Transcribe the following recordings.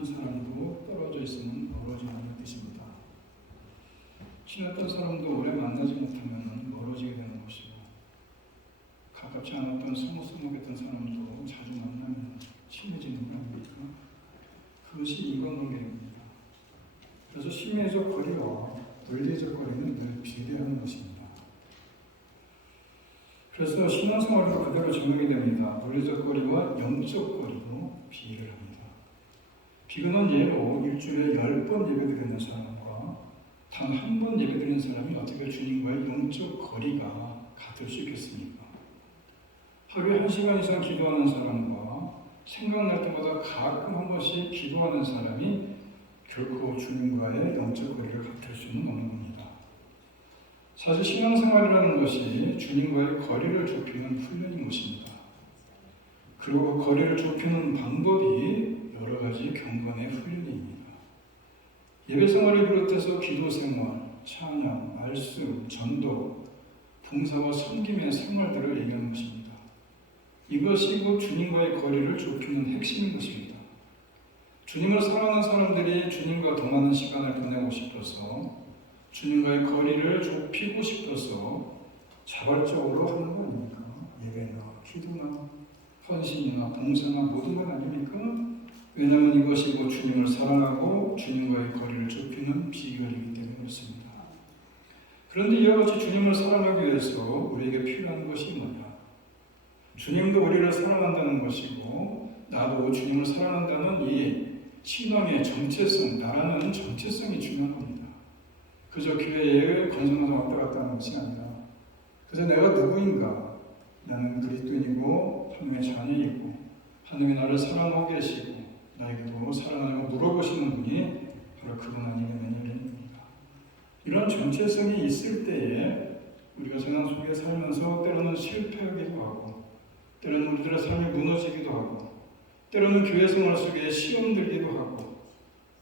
친한 사람도 떨어져 있으면 멀어지는 뜻입니다. 친했던 사람도 오래 만나지 못하면 멀어지게 되는 것이고, 가깝지 않았던 서먹서먹했던 사람도 자주 만나면 친해지는 거 아닙니까? 그것이 인간관계입니다. 그래서 심리적 거리와 물리적 거리는 늘 비례하는 것입니다. 그래서 신앙생활도 그대로 적용이 됩니다. 물리적 거리와 영적 거리도 비례를 합니다. 비근한 예로 일주일에 10번 예배드리는 사람과 단 한 번 예배드리는 사람이 어떻게 주님과의 영적 거리가 같을 수 있겠습니까? 하루에 1시간 이상 기도하는 사람과 생각날 때마다 가끔 한 번씩 기도하는 사람이 결코 주님과의 영적 거리를 같을 수는 없는 겁니다. 사실 신앙생활이라는 것이 주님과의 거리를 좁히는 훈련인 것입니다. 그리고 그 거리를 좁히는 방법이 여러 가지 경건의 훈련입니다. 예배생활을 비롯해서 기도생활, 찬양, 말씀, 전도, 봉사와 섬김의 생활들을 얘기하는 것입니다. 이것이 곧 주님과의 거리를 좁히는 핵심인 것입니다. 주님을 사랑하는 사람들이 주님과 더 많은 시간을 보내고 싶어서, 주님과의 거리를 좁히고 싶어서 자발적으로 하는 거 아닙니까? 예배나 기도나 헌신이나 봉사나 모든 것 아닙니까? 왜냐하면 이것이 곧 주님을 사랑하고 주님과의 거리를 좁히는 비결이기 때문에 그렇습니다. 그런데 이와 같이 주님을 사랑하기 위해서 우리에게 필요한 것이 뭐냐? 주님도 우리를 사랑한다는 것이고, 나도 주님을 사랑한다는 이 신앙의 정체성, 나라는 정체성이 중요한 겁니다. 그저 교회에 건성해서 왔다 갔다 하는 것이 아니라, 그래서 내가 누구인가? 나는 그리스도인이고 하나님의 자녀이고 하나님이 나를 사랑하고 계시고 나에게도 사랑하냐고 물어보시는 분이 바로 그분 아니면 연예인입니다. 이런 정체성이 있을 때에 우리가 세상 속에 살면서 때로는 실패하기도 하고, 때로는 우리들의 삶이 무너지기도 하고, 때로는 교회 생활 속에 시험 들기도 하고,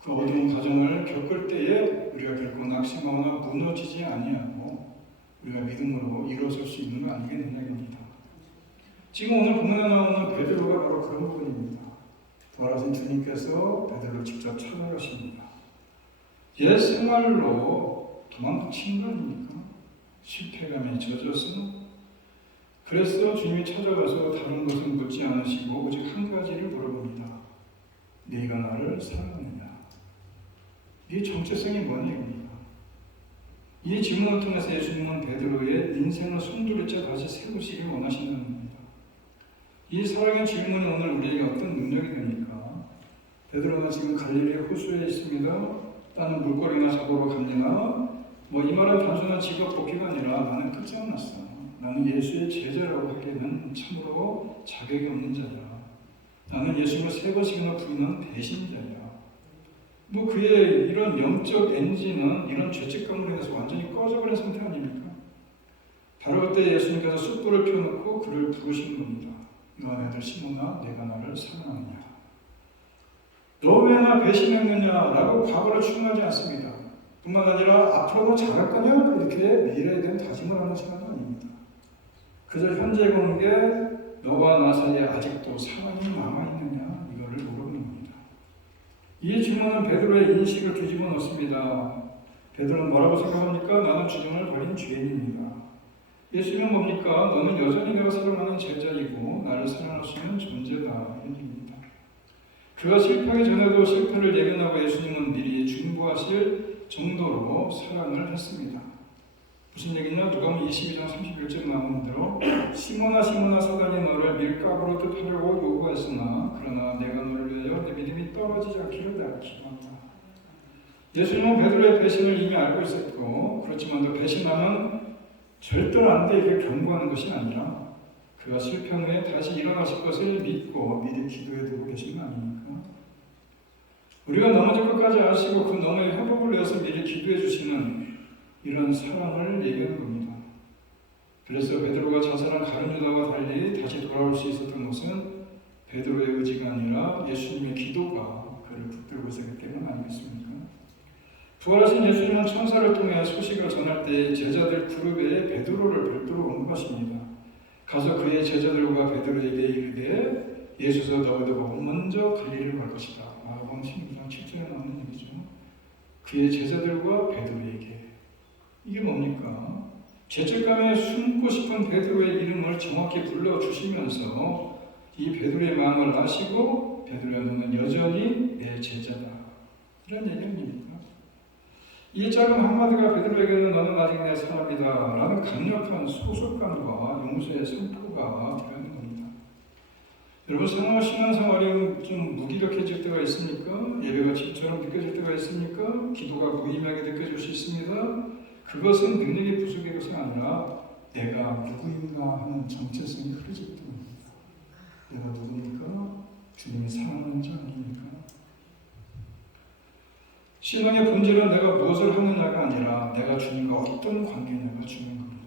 그 어두운 과정을 겪을 때에 우리가 결코 낙심하거나 무너지지 아니하고 우리가 믿음으로 일어설 수 있는 거 아니겠느냐입니다. 지금 오늘 본문에 나오는 베드로가 바로 그런 부분입니다. 부활하신 주님께서 베드로를 직접 찾아가십니다. 옛 생활로 도망친 거 아닙니까? 실패감에 젖어서. 그래서 주님이 찾아가서 다른 것은 묻지 않으시고 오직 한 가지를 물어봅니다. 네가 나를 사랑하느냐? 네 정체성이 뭐냐? 이 질문을 통해서 예수님은 베드로의 인생을 송두리째 다시 세우시길 원하신다는 겁니다. 이 사랑의 질문이 오늘 우리에게 어떤 능력이 됩니까? 베드로가 지금 갈릴리 호수에 있습니다. 나는 물고기나 잡으러 갑니다. 이 말은 단순한 직업 복귀가 아니라 나는 끝장났어. 나는 예수의 제자라고 하기에는 참으로 자격이 없는 자야. 나는 예수님을 3번씩이나 부인한 배신자야. 그의 이런 영적 엔진은 이런 죄책감으로 인해서 완전히 꺼져버린 상태 아닙니까? 바로 그때 예수님께서 숯불을 펴놓고 그를 부르신 겁니다. 너의 아들 시몬아, 내가 나를 사랑하느냐? 너 왜 나 배신했느냐라고 과거를 추궁하지 않습니다. 뿐만 아니라 앞으로도 잘할 거냐? 이렇게 미래에 대한 다짐을 하는 시간도 아닙니다. 그저 현재 관계, 너와 나 사이에 아직도 사랑이 남아있느냐? 이거를 물어보는 겁니다. 이 질문은 베드로의 인식을 뒤집어 놓습니다. 베드로는 뭐라고 생각합니까? 나는 주정을 버린 죄인입니다. 예수님은 뭡니까? 너는 여전히 내가 사랑하는 제자이고 나를 사랑할 수 있는 존재다. 얘기입니다. 그가 실패하기 전에도 실패를 예견하고 예수님은 미리 중보하실 정도로 사랑을 했습니다. 무슨 얘기냐? 누가복음 22장 31절 나오는 대로 시몬아 시몬아 사단이 너를 밀가루로 뜻하려고 요구했으나 그러나 내가 너를 위하여 내 믿음이 떨어지지 않기를 내가 기도한다. 예수님은 베드로의 배신을 이미 알고 있었고, 그렇지만 또 배신하면 절대로 안 돼 이렇게 경고하는 것이 아니라 그가 실패한 후에 다시 일어나실 것을 믿고 미리 기도해 두고 계신 거 아닙니까? 우리가 넘어질 것까지 아시고 그 넘어의 회복을 위해서 미리 기도해 주시는 이런 사랑을 얘기하는 겁니다. 그래서 베드로가 자살한 가룟 유다와 달리 다시 돌아올 수 있었던 것은 베드로의 의지가 아니라 예수님의 기도가 그를 붙들고 있었기 때문 아니겠습니까? 부활하신 예수님은 천사를 통해 소식을 전할 때 제자들 그룹에 베드로를 별도로 언급하십니다. 가서 그의 제자들과 베드로에게 이르되 예수서 너희도 보고 먼저 갈릴리로 갈 것이다. 라고 마가복음 16장 7절에 나오는 얘기죠. 그의 제자들과 베드로에게. 이게 뭡니까? 죄책감에 숨고 싶은 베드로의 이름을 정확히 불러주시면서 이 베드로의 마음을 아시고 베드로야 너는 여전히 내 제자다. 이런 얘기입니다. 이 짧은 한마디가 베드로에게는 너는 아직 내 사람이다 라는 강력한 소속감과 용서의 선포가 되는 겁니다. 여러분 신앙생활이 좀 무기력해질 때가 있습니까? 예배가 집처럼 느껴질 때가 있습니까? 기도가 무의미하게 느껴질 수 있습니다. 그것은 능력의 부족의 것이 아니라 내가 누구인가 하는 정체성이 흐려질 때입니다. 내가 누구니까? 주님이 사랑하는 자 아닙니까? 신앙의 본질은 내가 무엇을 하느냐가 아니라 내가 주님과 어떤 관계냐가 중요한 겁니다.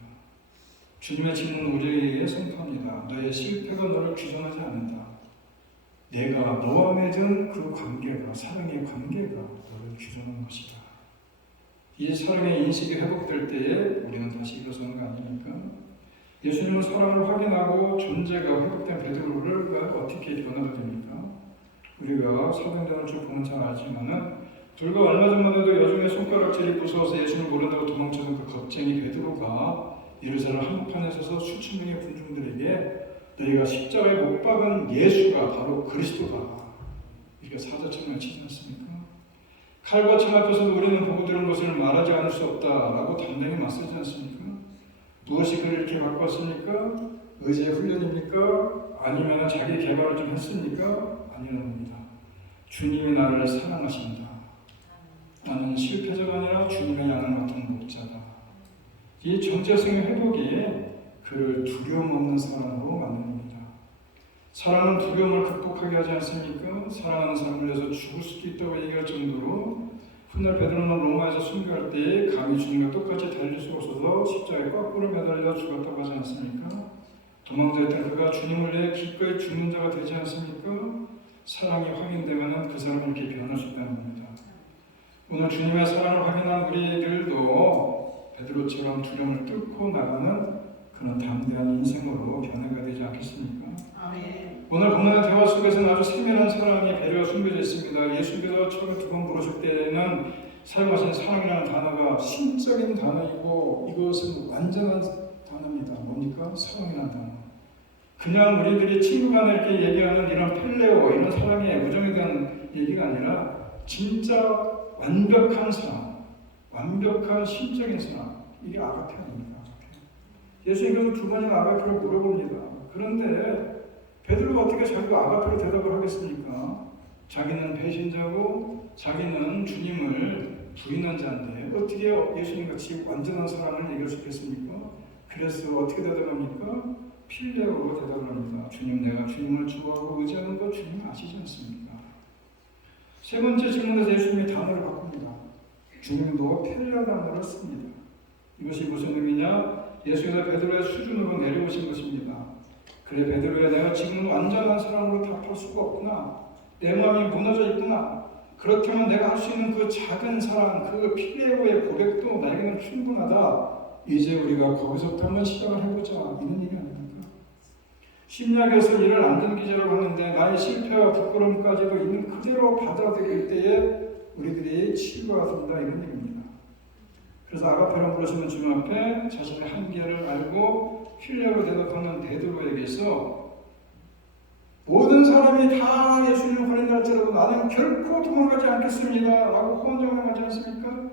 주님의 질문은 우리에게 선포합니다. 너의 실패가 너를 규정하지 않는다. 내가 너와 맺은 그 관계가, 사랑의 관계가 너를 규정하는 것이다. 이 사랑의 인식이 회복될 때에 우리는 다시 일어서는 거 아닙니까? 예수님은 사랑을 확인하고 존재가 회복된 베드로를 어떻게 변화됩니까? 우리가 사도행전을 쭉 보면 잘 알지만은 불과 얼마 전만 해도 여중의 손가락질이 무서워서 예수를 모른다고 도망쳤던 그 겁쟁이 베드로가 예루살렘 한복판에 서서 수천 명의 군중들에게 너희가 십자가에 못 박은 예수가 바로 그리스도다. 이렇게 사자천을 치지 않습니까? 칼과 총 앞에서도 우리는 보고 들은 것을 말하지 않을 수 없다라고 단단히 맞서지 않습니까? 무엇이 그를 이렇게 바꿨습니까? 의지의 훈련입니까? 아니면 자기 개발을 좀 했습니까? 아니라는 겁니다. 주님이 나를 사랑하신다. 나는 실패자가 아니라 주님의 양을 맡은 목자다. 이 정체성의 회복이 그를 두려움 없는 사람으로 만듭니다. 사랑은 두려움을 극복하게 하지 않습니까? 사랑하는 사람을 위해서 죽을 수도 있다고 얘기할 정도로 훗날 베드로는 로마에서 순교할 때에 감히 주님과 똑같이 달릴 수 없어서 십자가에 거꾸로 매달려 죽었다고 하지 않습니까? 도망자였던 그가 주님을 위해 기꺼이 죽는 자가 되지 않습니까? 사랑이 확인되면 그 사람은 이렇게 변할 수 있다는 겁니다. 오늘 주님의 사랑을 확인한 우리들도 베드로처럼 두려움을 뚫고 나가는 그런 담대한 인생으로 변화가 되지 않겠습니까? 아멘. 오늘 본문의 대화 속에서는 아주 세밀한 사랑의 배려가 숨겨져 있습니다. 예수께서 처음에 두 번 부르실 때는 사용하신 사랑이라는 단어가 신적인 단어이고 이것은 완전한 단어입니다. 뭡니까? 사랑이라는 단어. 그냥 우리들이 친구 간에 이렇게 얘기하는 이런 필레오, 이런 사랑의 우정에 대한 얘기가 아니라 진짜 완벽한 사랑, 완벽한 신적인 사랑. 이게 아가페 아닙니까? 예수님께서 두 번이나 아가페를 물어봅니다. 그런데 베드로가 어떻게 자기가 아가페로 대답을 하겠습니까? 자기는 배신자고 자기는 주님을 부인한 자인데 어떻게 예수님같이 완전한 사랑을 얘기할 수 있겠습니까? 그래서 어떻게 대답합니까? 필레오로 대답을 합니다. 주님, 내가 주님을 좋아하고 의지하는 거 주님 아시지 않습니까? 세 번째 질문에서 예수님이 단어를 바꿉니다. 주님은 노펠라 단어를 씁니다. 이것이 무슨 의미냐? 예수께서 베드로의 수준으로 내려오신 것입니다. 그래 베드로야, 내가 지금 완전한 사랑으로 답할 수가 없구나. 내 마음이 무너져 있구나. 그렇다면 내가 할 수 있는 그 작은 사랑, 그 필레오의 고백도 나에게는 충분하다. 이제 우리가 거기서부터 한번 시작을 해보자. 이런 얘기 아닙니까? 심리학에서 이를 안전기제라고 하는데 나의 실패와 부끄러움까지도 있는 그대로 받아들일 때에 우리들이 치유가 된다. 이런 얘기입니다. 그래서 아가페로 부르시는 주님 앞에 자신의 한계를 알고 필레오로 대답하는 베드로에게서 모든 사람이 다 예수님을 버린다 할지라도 나는 결코 도망가지 않겠습니다 라고 호언장담 하지 않습니까?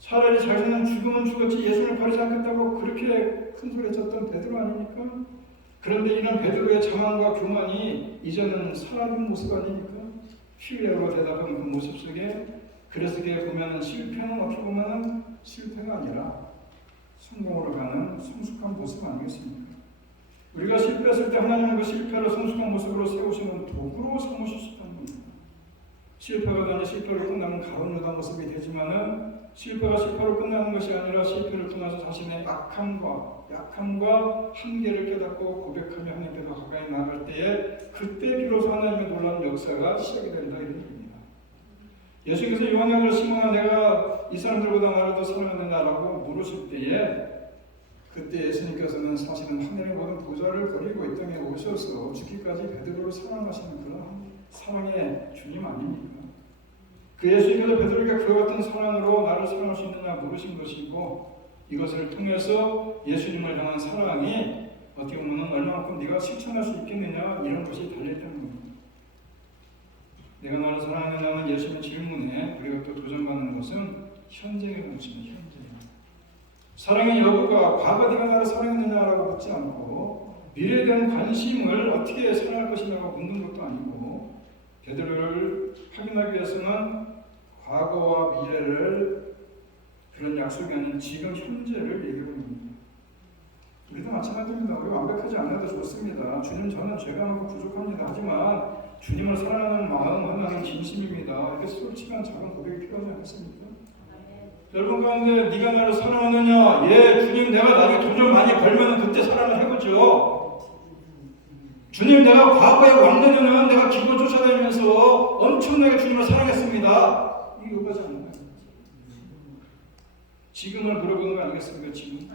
차라리 자신은 죽으면 죽었지 예수님을 버리지 않겠다고 그렇게 큰 소리 쳤던 베드로 아닙니까? 그런데 이런 베드로의 자만과 교만이 이제는 사라진 모습 아닙니까? 필레오로 대답하는 그 모습 속에 그래서 그게 보면은 실패는 어떻게 보면은 실패가 아니라 성공으로 가는 성숙한 모습 아니겠습니까? 우리가 실패했을 때 하나님은 그 실패를 성숙한 모습으로 세우시는 도구로 삼으실 수 있다는 겁니다. 실패가 되니 실패로 끝나는 가론유다 모습이 되지만은 실패가 실패로 끝나는 것이 아니라 실패를 통해서 자신의 약함과 한계를 깨닫고 고백하며 하나님께서 가까이 나아갈 때에 그때 비로소 하나님의 놀라운 역사가 시작이 된다 이런 얘기입니다. 예수께서 요한에게 시몬아 내가 이 사람들보다 나를 더 사랑하느냐라고 물으실 때에 그때 예수님께서는 사실은 하늘의 모든 부자를 버리고 이 땅에 오셔서 죽기까지 베드로를 사랑하시는 그런 사랑의 주님 아닙니까? 그 예수님께서 베드로에게 그와 같은 사랑으로 나를 사랑할 수 있느냐 물으신 것이고, 이것을 통해서 예수님을 향한 사랑이 어떻게 보면 얼마만큼 네가 실천할 수 있겠느냐 이런 것이 달려있다는 겁니다. 내가 나를 사랑하느냐는 예수님의 질문에 우리가 또 도전받는 것은 현재의 묻습니다. 현재. 사랑의 여부가 과거 네가 나를 사랑했느냐라고 묻지 않고 미래에 대한 관심을 어떻게 사랑할 것이냐고 묻는 것도 아니고, 베드로를 확인하기 위해서는 과거와 미래를 그런 약속이 아닌 지금 현재를 얘기해봅니다. 우리도 마찬가지입니다. 우리 완벽하지 않아도 좋습니다. 주님, 저는 죄가 많고 부족합니다. 하지만 주님을 사랑하는 마음 하나는 진심입니다. 이렇게 솔직한 작은 고백이 필요하지 않겠습니까? 여러분 가운데 네가 나를 사랑하느냐? 예, 주님, 내가 나중에 돈 좀 많이 벌면 그때 사랑을 해보죠. 주님, 내가 과거에 왕년에는 내가 길고 쫓아다니면서 엄청나게 주님을 사랑했습니다. 이게 요구하지 않나요? 지금을 물어보는 거 아니겠습니까? 지금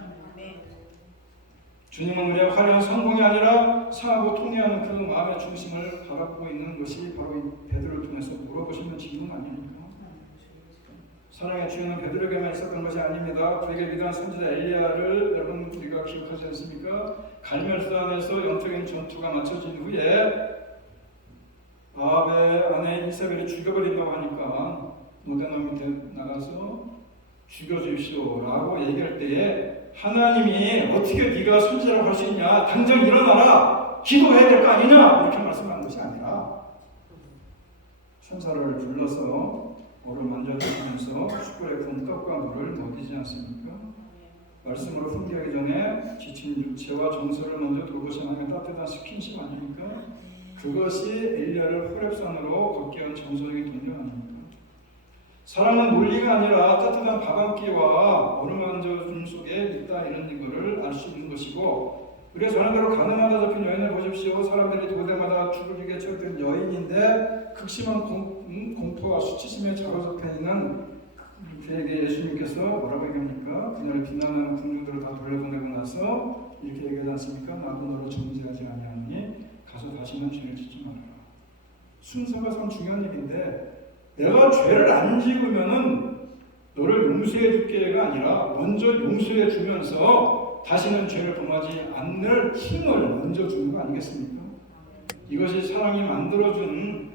주님은 우리의 화려한 성공이 아니라 상하고 통해하는 그 마음의 중심을 바라보고 있는 것이 바로 이 베드로를 통해서 물어보시는 질문 아닙니까? 사랑의 주인은 베드로에게만 있었던 것이 아닙니다. 그에게 믿은 선지자 엘리야를 여러분 우리가 기억하지 않습니까? 갈멜수단에서 영적인 전투가 마쳐진 후에 아합의 아내 이사벨이 죽여버린다고 하니까 모대남 밑에 나가서 죽여주십시오라고 얘기할 때에 하나님이 어떻게 네가 선지자라고 할 수 있냐, 당장 일어나라, 기도해야 될 거 아니냐, 이렇게 말씀하는 것이 아니라 천사를 불러서 오를 만져주시면서 숯불에 구운 떡과 물을 먹이지 않습니까? 말씀으로 훈계하기 전에 지친 육체와 정서를 먼저 돌보시는 따뜻한 스킨십 아닙니까? 그것이 엘리야를 호렙산으로 걷게 한 정서적인 동력 아닙니까? 사랑은 논리가 아니라 따뜻한 밥 한 끼와 어루만져줌 속에 있다, 이런 이거를 알 수 있는 것이고, 우리가 전한대로 가늠하다 잡힌 여인을 보십시오. 사람들이 도대마다 죽이게 처했던 여인인데 극심한 공포와 수치심에 사로잡혀 있는 그에게 예수님께서 뭐라고 얘기합니까? 그녀를 비난하는 군중들을 다 돌려보내고 나서 이렇게 얘기하지 않습니까? 나도 너를 정죄하지 아니하노니 가서 다시는 죄를 짓지 말아라. 순서가 참 중요한 얘기인데, 내가 죄를 안 지으면은 너를 용서해 줄게가 아니라 먼저 용서해 주면서 다시는 죄를 범하지 않을 힘을 먼저 주는 거 아니겠습니까? 이것이 사랑이 만들어준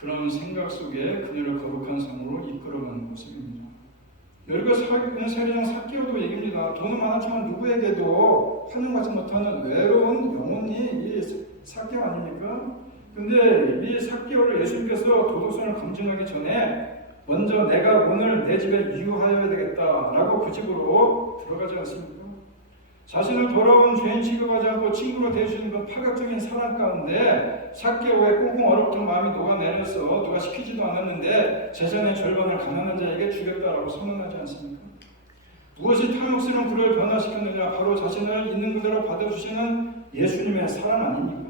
그런 생각 속에 그녀를 거룩한 삶으로 이끌어가는 모습입니다. 여기가 세례장 삭개오도 얘기입니다. 돈은 많았지만 누구에게도 환영받지 못하는 외로운 영혼이 이 삭개오 아닙니까? 근데 이 삭개오를 예수님께서 도덕성을 검증하기 전에 먼저 내가 오늘 내 집에 유하여야 되겠다라고 그 집으로 들어가지 않습니까? 자신을 돌아온 죄인 취급하지 않고 친구로 대해주는 그 파격적인 사랑 가운데 삭개오의 꽁꽁 얼어붙은 마음이 녹아내려서 누가 시키지도 않았는데 재산의 절반을 가난한 자에게 주겠다라고 선언하지 않습니까? 무엇이 탐욕스러운 그를 변화시켰느냐? 바로 자신을 있는 그대로 받아주시는 예수님의 사랑 아닙니까?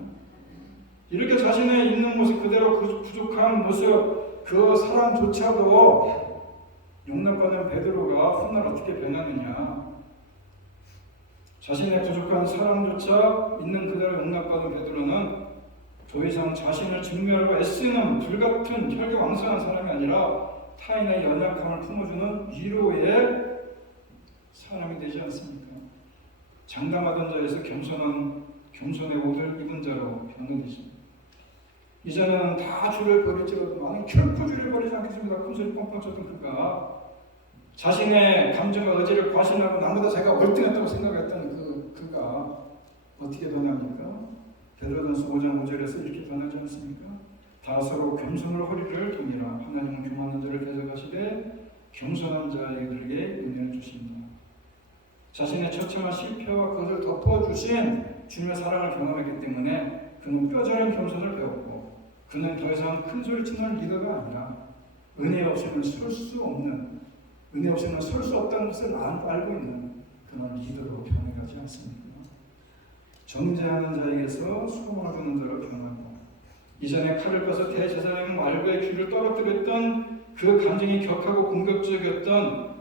이렇게 자신의 있는 모습 그대로 그 부족한 모습, 그 사랑조차도 용납받는 베드로가 훗날 어떻게 변하느냐? 자신의 부족한 사랑조차 있는 그대로 용납받은 베드로는 더 이상 자신을 증명하고 애쓰는 불같은 혈기왕성한 사람이 아니라 타인의 연약함을 품어주는 위로의 사람이 되지 않습니까? 장담하던 자에서 겸손의 옷을 입은 자로 변화되십니다. 이제는 다 주를 버릴지라도 나는 결코 주를 버리지 않겠습니다. 큰소리 뻥뻥 쳤던 그가 자신의 감정과 의지를 과신하고 나보다 제가 월등했다고 생각했던 그가 어떻게 변합니까? 베드로전서 5장 5절에서 이렇게 변하지 않습니까? 다 서로 겸손으로 허리를 동이라. 하나님은 교만한 자를 대적하시되 겸손한 자에게 은혜를 주십니다. 자신의 처참한 실패와 그것을 덮어주신 주님의 사랑을 경험했기 때문에 그는 뼈저린 겸손을 배웠고, 그는 더 이상 큰 소리 치는 리더가 아니라 은혜 없이는 설 수 없는, 은혜 없이는 설 수 없다는 것을 알고 있는 그런 리더로 변해가지 않습니까? 정죄하는 자에게서 소망을 주는 자로 변하고, 이전에 칼을 빼서 대제사장 말고의 귀를 떨어뜨렸던 그 감정이 격하고 공격적이었던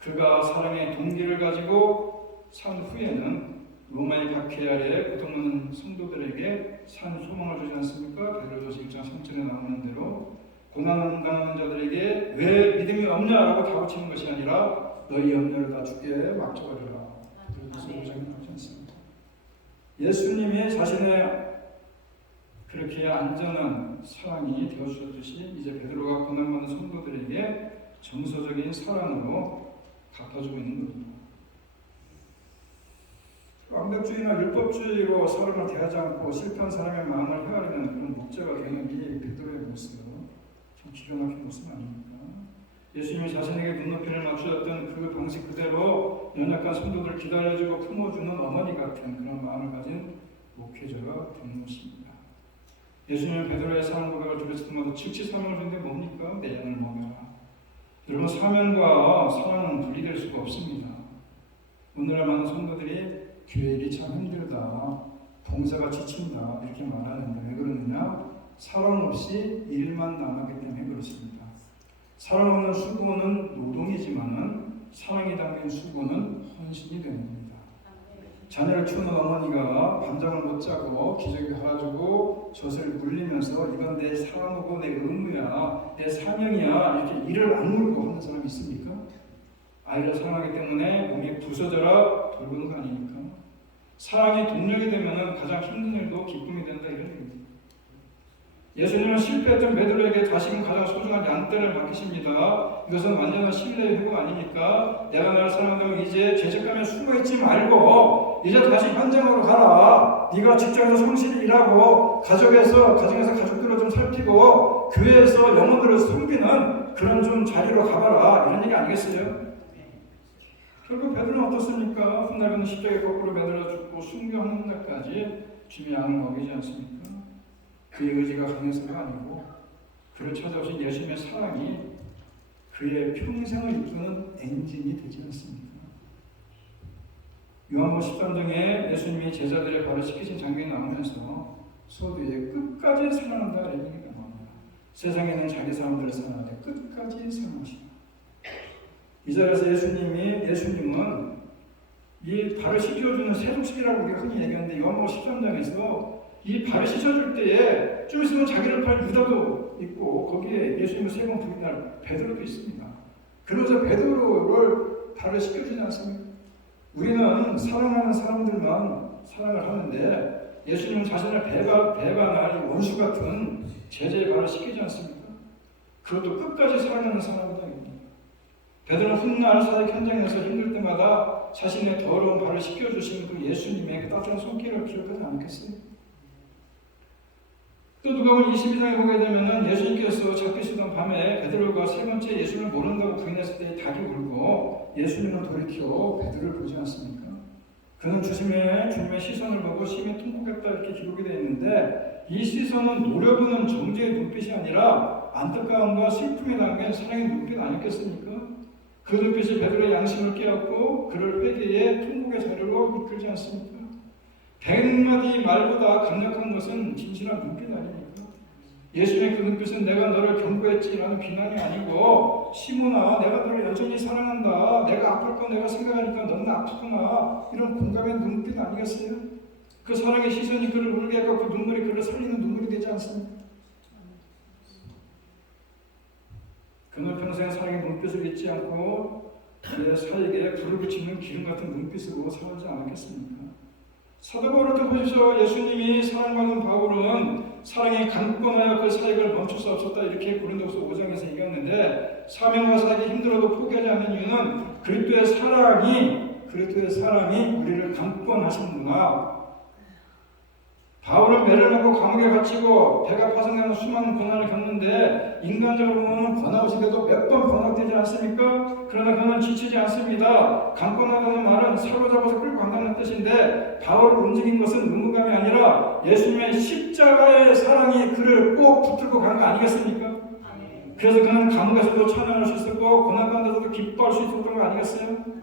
그가 사랑의 동기를 가지고 산 후에는 로마의 박해 아래 고통하는 성도들에게 산 소망을 주지 않습니까? 베드로전서 1장 3절에 나오는 대로 고난 당하는 자들에게 왜 믿음이 없냐라고 다그치는 것이 아니라 너희 염려를 다 주께 맡겨버리라. 그래서 고생하지 않습니다. 예수님이 자신의 그렇게 안전한 사랑이 되어주셨듯이 이제 베드로가 고난받는 성도들에게 정서적인 사랑으로 갚아주고 있는 겁니다. 완벽주의나 율법주의로 사람을 대하지 않고 실패한 사람의 마음을 헤아리는 그런 목자가 되는 게 베드로의 모습, 참 기가 막힌 모습 아닙니까? 예수님이 자신에게 눈높이를 맞추었던 그 방식 그대로 연약한 성도들을 기다려주고 품어주는 어머니 같은 그런 마음을 가진 목회자가 되는 것입니다. 예수님은 베드로의 사랑 고백을 들으실 때마다 즉시 사명을 주는데 뭡니까? 내 양을 먹여라. 여러분, 사명과 사랑은 분리될 수가 없습니다. 오늘날 많은 성도들이 교회 일이 참 힘들다, 봉사가 지친다 이렇게 말하는데 왜 그러느냐? 사랑 없이 일만 남았기 때문에 그렇습니다. 사랑 없는 수고는 노동이지만은 사랑이 담긴 수고는 헌신이 되는 겁니다. 자녀를 키우는 어머니가 밤잠을 못 자고 기저귀 가가지고 젖을 물리면서 이건 내 사랑이고 내 의무야, 내 사명이야 이렇게 이를 악물고 하는 사람이 있습니까? 아이를 사랑하기 때문에 몸이 부서져라 돌보는 거 아니니까. 사랑이 동력이 되면 가장 힘든 일도 기쁨이 된다 이런 얘기입니다. 예수님은 실패했던 베드로에게 다시금 가장 소중한 양떼를 맡기십니다. 이것은 완전한 신뢰의 회복 아니니까 내가 나를 사랑한다면 이제 죄책감에 숨어있지 말고 이제 다시 현장으로 가라. 네가 직장에서 성실히 일하고 가정에서 가족들을 좀 살피고 교회에서 영혼들을 섬기는 그런 좀 자리로 가봐라 이런 얘기 아니겠어요? 결국 베드로는 어떻습니까? 훗날에는 십자가에 거꾸로 매달려 죽고 순교하는 날까지 주님의 양을 먹이지 않습니까? 그의 의지가 강해서가 아니고 그를 찾아오신 예수님의 사랑이 그의 평생을 이끄는 엔진이 되지 않습니까? 요한복음 13장에 예수님이 제자들의 발을 씻기신 장면이 나오면서 소두에 끝까지 사랑한다 이런 얘기가 나옵니다. 세상에는 자기 사람들을 사랑하되 끝까지 사랑하시다. 이 자리에서 예수님은 이 발을 씻겨주는 세속식이라고 우리가 흔히 얘기하는데 요한복음 13장에서 이 발을 씻어줄 때에 좀 있으면 자기를 팔 유다도 있고 거기에 예수님을 세 번 부인할 베드로도 있습니다. 그러면서 베드로를 발을 씻겨주지 않습니까? 우리는 사랑하는 사람들만 사랑을 하는데 예수님은 자신을 배반할 원수 같은 제자의 발을 씻기지 않습니까? 그것도 끝까지 사랑하는 사람이다. 베드로는 훗날 사역 현장에서 힘들 때마다 자신의 더러운 발을 씻겨주신 그 예수님의 그 따뜻한 손길을 기억하지 않겠어요? 또 누가복음 22장에 보게 되면 예수님께서 잡히시던 밤에 베드로가 세 번째 예수님을 모른다고 부인했을 때 닭이 울고 예수님은 돌이켜 베드로를 보지 않습니까? 그는 주님의 시선을 보고 심히 통곡했다 이렇게 기록이 되어 있는데 이 시선은 노려보는 정죄의 눈빛이 아니라 안타까움과 슬픔에 담긴 사랑의 눈빛 아니었겠습니까? 그 눈빛이 베드로의 양심을 깨닫고 그를 회개의 통곡의 자리로 이끌지 않습니까? 100마디 말보다 강력한 것은 진실한 눈빛 아닙니까? 예수님의 그 눈빛은 내가 너를 경고했지라는 비난이 아니고 시몬아 내가 너를 여전히 사랑한다. 내가 아플 거 내가 생각하니까 너무 아프구나. 이런 공감의 눈빛 아니겠어요? 그 사랑의 시선이 그를 울게 하고 그 눈물이 그를 살리는 눈물이 되지 않습니까? 그는 평생 사랑의 눈빛을 잊지 않고 그의 사역에 불을 붙이는 기름 같은 눈빛으로 살지 않았겠습니까? 사도 바울을 보십시오. 예수님이 사랑받는 바울은 사랑에 강권하여 그 사역을 멈출 수 없었다 이렇게 고린도서 5장에서 얘기했는데 사명과 사역이 힘들어도 포기하지 않는 이유는 그리스도의 사랑이 우리를 강권하시는구나. 바울은 매를 맞고 감옥에 갇히고 배가 파손되는 수많은 고난을 겪는데 인간적으로 보면 번아웃이 돼도 몇 번 번아웃되지 않습니까? 그러나 그는 지치지 않습니다. 강권하다는 말은 사로잡아서 끌고 간다는 뜻인데 바울을 움직인 것은 의무감이 아니라 예수님의 십자가의 사랑이 그를 꼭 붙들고 간 거 아니겠습니까? 그래서 그는 감옥에서도 찬양할 수 있었고 고난 가운데서도 기뻐할 수 있었던 거 아니겠어요?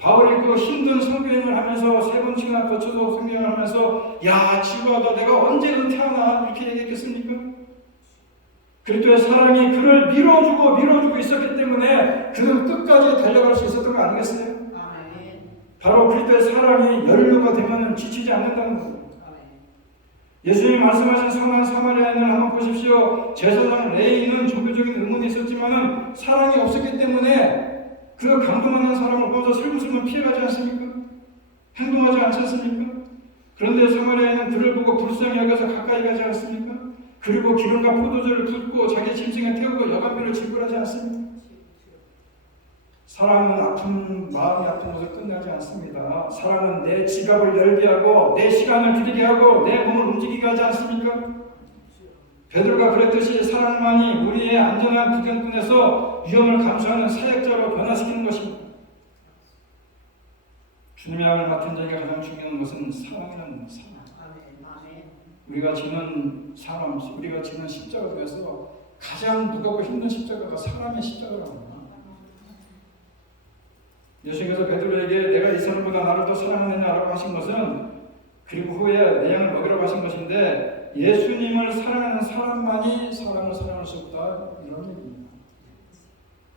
바울이 그 힘든 성교행을 하면서 세 번씩이나 거쳐서 성교행을 하면서 야 지구하다 내가 언제 은퇴하나 이렇게 얘기했겠습니까? 그리스도의 사랑이 그를 밀어주고 있었기 때문에 그는 끝까지 달려갈 수 있었던 거 아니겠어요? 바로 그리스도의 사랑이 연료가 되면 지치지 않는다는 거예요. 예수님이 말씀하신 선한 사마리아인을 한번 보십시오. 제사장 레위는 종교적인 의문이 있었지만 사랑이 없었기 때문에 그 감동하는 사람을 보면서 슬금슬금 피해가지 않습니까? 행동하지 않지 않습니까? 그런데 사마리아인은 그를 보고 불쌍히 여겨서 가까이 가지 않습니까? 그리고 기름과 포도주를 붓고 자기 짐승에 태우고 여간비를 지불하지 않습니까? 사랑은 마음이 아픈 것을 끝나지 않습니다. 사랑은 내 지갑을 열게 하고 내 시간을 들이게 하고 내 몸을 움직이게 하지 않습니까? 베드로가 그랬듯이 사랑만이 우리의 안전한 구경꾼에서 위험을 감수하는 사역자로 변화시키는 것입니다. 주님의 약을 맡은 자에게 가장 중요한 것은 사랑이라는 사랑. 우리가 지는 사람, 우리가 지는 십자가 중에서 가장 무겁고 힘든 십자가가 사람의 십자가라고 합니다. 예수님께서 베드로에게 내가 이 사람보다 나를 더 사랑하느냐라고 하신 것은, 그리고 후에 내 양을 먹이라고 하신 것인데, 예수님을 사랑하는 사람만이 사람을 사랑할 수 없다, 이런 얘기입니다.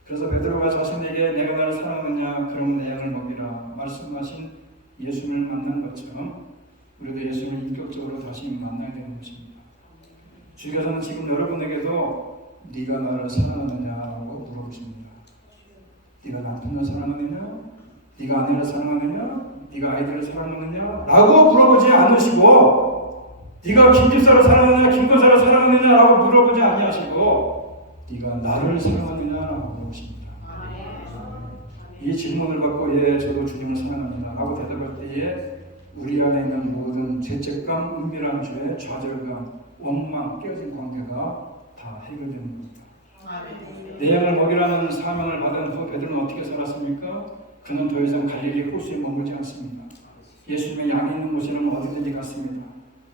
그래서 베드로가 자신에게 내가 나를 사랑하느냐, 그러면 내 양을 먹이라 말씀하신 예수님을 만난 것처럼 우리도 예수님을 인격적으로 다시 만나야 되는 것입니다. 주께서는 지금 여러분에게도 네가 나를 사랑하느냐라고 물어보십니다. 네가 남편을 사랑하느냐? 네가 아내를 사랑하느냐? 네가 아이들을 사랑하느냐? 라고 물어보지 않으시고, 네가 김집사를 사랑하느냐? 김권사를 사랑하느냐? 라고 물어보지 아니하시고, 네가 나를 사랑하느냐? 라고 물어보십니다. 이 질문을 받고 예, 저도 주님을 사랑합니다 라고 대답할 때에 우리 안에 있는 모든 죄책감, 은밀한 죄, 좌절감, 원망, 깨어진 관계가 다 해결되는 겁니다. 내 양을 먹이라는 사명을 받은 후 베드로는 어떻게 살았습니까? 그는 더 이상 갈릴리 호수에 머물지 않습니다. 예수님의 양이 있는 곳에는 어디든지 갔습니다.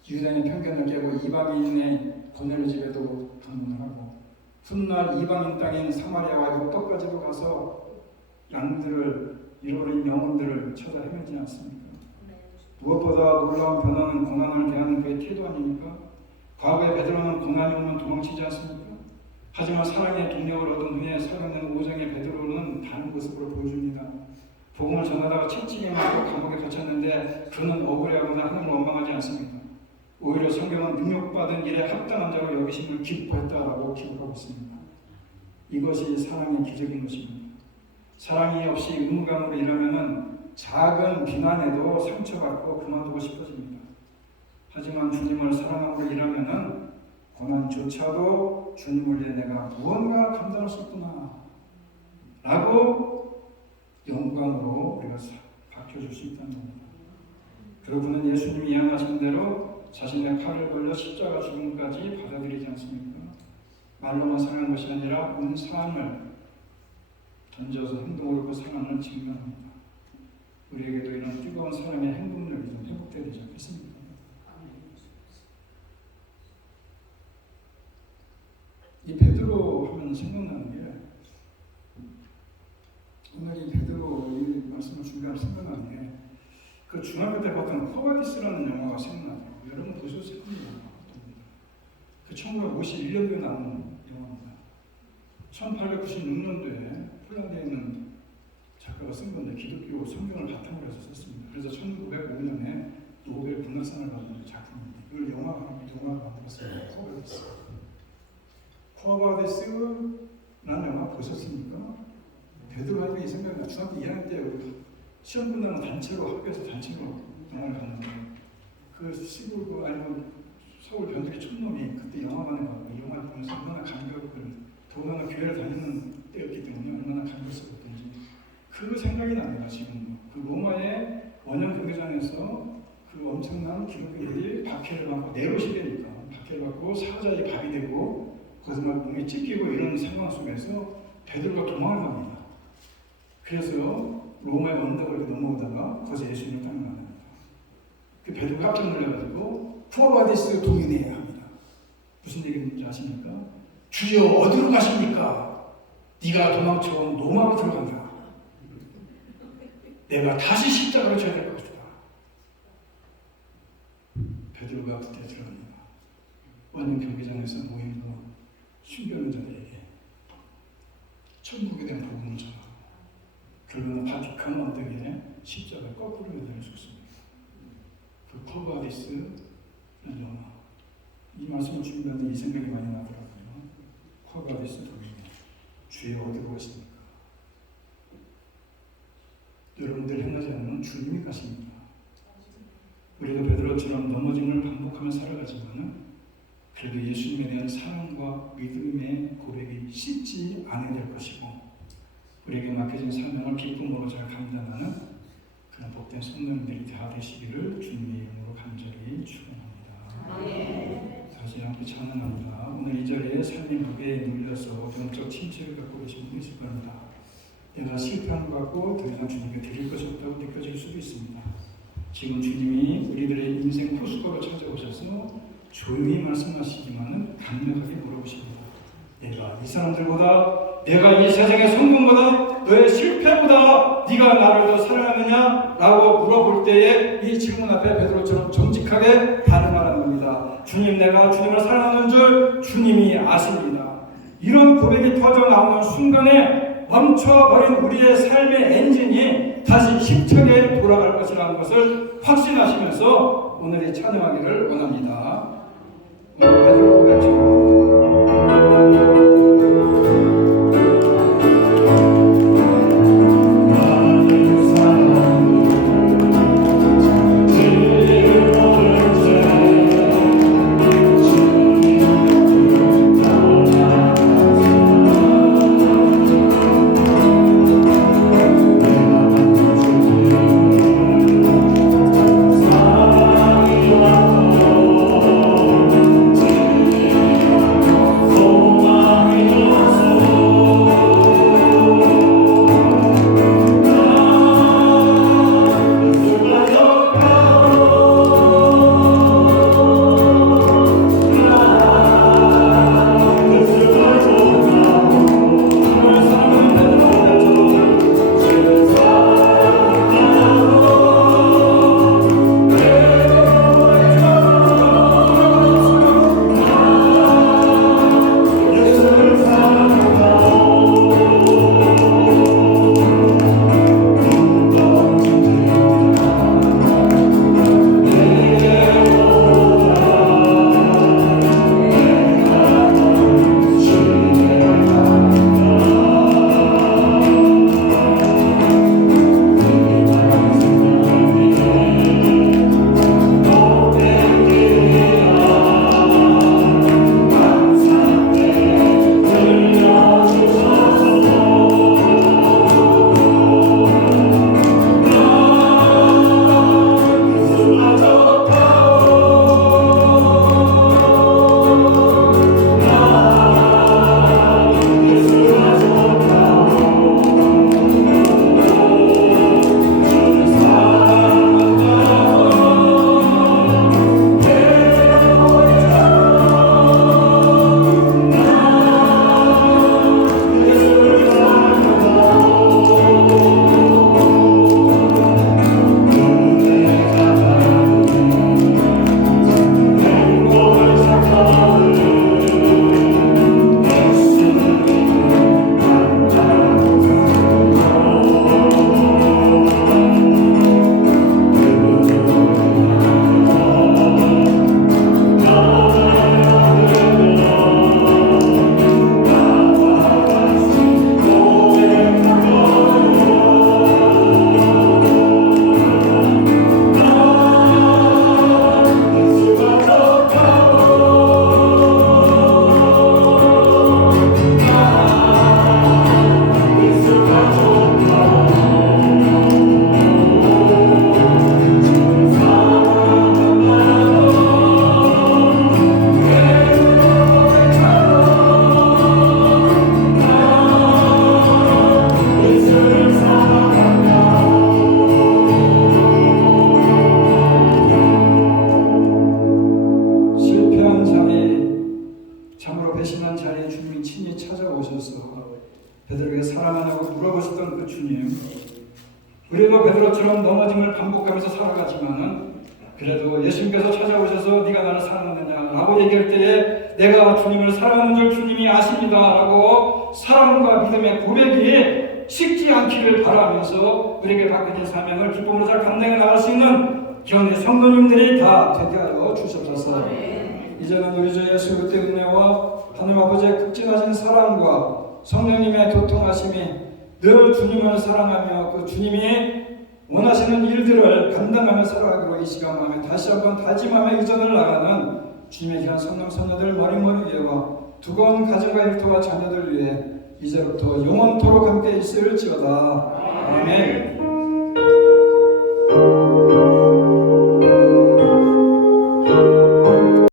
유대인의 편견을 깨고 이방인의 고넬 집에도 방문을 하고, 훗날 이방인 땅인 사마리아와 엽도까지도 가서 양들을 잃어버린 영혼들을 찾아 헤매지 않습니까? 무엇보다 놀라운 변화는 고난을 대하는 그의 태도 아닙니까? 과거에 베드로는 고난이 오면 도망치지 않습니까? 하지만 사랑의 동력을 얻은 후에 살아있는 오정의 베드로는 다른 모습으로 보여줍니다. 복음을 전하다가 채찍에 맞고 감옥에 갇혔는데 그는 억울해하거나 하나님을 원망하지 않습니다. 오히려 성경은 능력받은 일에 합당한 자로 여기심을 기뻐했다라고 기록하고 있습니다. 이것이 사랑의 기적인 것입니다. 사랑이 없이 의무감으로 일하면 작은 비난에도 상처받고 그만두고 싶어집니다. 하지만 주님을 사랑하고 일하면 고난조차도 주님을 위해 내가 무언가 감당할 수 있구나 라고 영광으로 우리가 바뀌어줄 수 있다는 겁니다. 그리고 그는 예수님이 예언하신 대로 자신의 팔을 벌려 십자가 죽음까지 받아들이지 않습니까? 말로만 사랑하는 것이 아니라 온 삶을 던져서 행동으로 그 사랑을 증명합니다. 우리에게도 이런 뜨거운 사랑의 행동력이 좀 회복되어야 되지 않겠습니까? 이 베드로 하면 생각나는 게, 오늘 이 베드로 이 말씀을 준비하면 생각나는 게, 그 중학교 때 봤던 코바디스라는 영화가 생각나요. 여러분 보셨을 겁니다. 그 1951년도에 나온 영화입니다. 1896년도에 폴란드에 있는 작가가 쓴 건데 기독교 성경을 바탕으로 해서 썼습니다. 그래서 1905년에 노벨 문학상을 받은 작품입니다. 이걸 영화가 만들었어요. 코바디스라는 영화 보셨습니까? 베드로 하니까 이 생각이 나. 중학교 2학년 때 시험 끝나면 학교에서 단체로 영화를 갔는데, 그 시골 아니면 서울 변두리 촌놈이 그때 영화관에 가고 이 영화를 보면서 얼마나 감격을, 더군다나 교회를 다니는 때였기 때문에 얼마나 감격스럽던지 그 생각이 납니다. 지금 그 로마의 원형 경기장에서 그 엄청난 기독교들이 박해를 받고 네로시대니까 박해를 받고 사자의 밥이 되고 거기서 막 몸이 찢기고 이런 상황 속에서 베드로가 도망을 갑니다. 그래서 로마의 언덕을 넘어오다가 거기서 예수님을 딱 만납니다. 그 베드로가 깜짝 놀라가지고 쿠아바디스 동인해야 합니다. 무슨 얘기인지 아십니까? 주여 어디로 가십니까? 네가 도망쳐온 로마로 들어간다. 내가 다시 십자가를 져야 될 것이다. 베드로가 그때 들어갑니다. 원형 경기장에서 모인 숨겨놓은 자들에게 천국에 대한 복음을 전하고, 결국은 바티칸 언덕에 십자가 거꾸로 매달려 죽습니다. 그 코바디스라는 영화, 이 말씀을 준비하는데 이 생각이 많이 나더라고요. 화가디스 도민이 주여 어디 보십니까? 여러분들 행하지 않으면 주님이 가십니다. 우리도 베드로처럼 넘어짐을 반복하며 살아가지만은 그래도 예수님에 대한 사랑과 믿음의 고백이 씻지 않아야 될 것이고 우리에게 맡겨진 사명을 기쁨으로 잘 감당하는 그런 복된 성도님들이 다 되시기를 주님의 이름으로 간절히 축원합니다. 다시 함께 찬양합니다. 오늘 이 자리에 삶의 무게에 눌려서 영적 침체를 갖고 계신 분이 있을 겁니다. 내가 실패한 것 같고 더 이상 주님께 드릴 것이 없다고 느껴질 수도 있습니다. 지금 주님이 우리들의 인생 포수가로 찾아오셔서 조용히 말씀하시지만은 강력하게 물어보십니다. 내가 이 사람들보다, 내가 이 세상의 성공보다, 너의 실패보다 네가 나를 더 사랑하느냐? 라고 물어볼 때에 이 질문 앞에 베드로처럼 정직하게 반응하는 겁니다. 주님, 내가 주님을 사랑하는 줄 주님이 아십니다. 이런 고백이 터져 나오는 순간에 멈춰버린 우리의 삶의 엔진이 다시 힘차게 돌아갈 것이라는 것을 확신하시면서 오늘의 찬양하기를 원합니다. 오늘 베드로 고백처럼 베드로에게 사랑하냐고 물어보셨던 그 주님, 우리도 베드로처럼 넘어짐을 반복하면서 살아가지만은 그래도 예수님께서 찾아오셔서 네가 나를 사랑하느냐 라고 얘기할 때에 내가 주님을 사랑하는 줄 주님이 아십니다 라고 사랑과 믿음의 고백이 식지 않기를 바라면서 우리에게 맡겨진 사명을 기쁨으로 잘 감당해 나갈 수 있는 교회 성도님들이 다 되게 하여 주옵소서. 이제는 우리 주 예수 그리스도의 은혜와 하나님 아버지의 극진하신 사랑과 성령님의 교통하심이 늘 주님을 사랑하며 그 주님이 원하시는 일들을 감당하며 살아가기로 이 시간 마음에 다시 한번 다짐하며 이전을 나가는 주님의 귀한 성령 성녀들 머리머리 위에와 두꺼운 가정과 일터와 자녀들 위해 이제부터 영원토록 함께 있을지어다.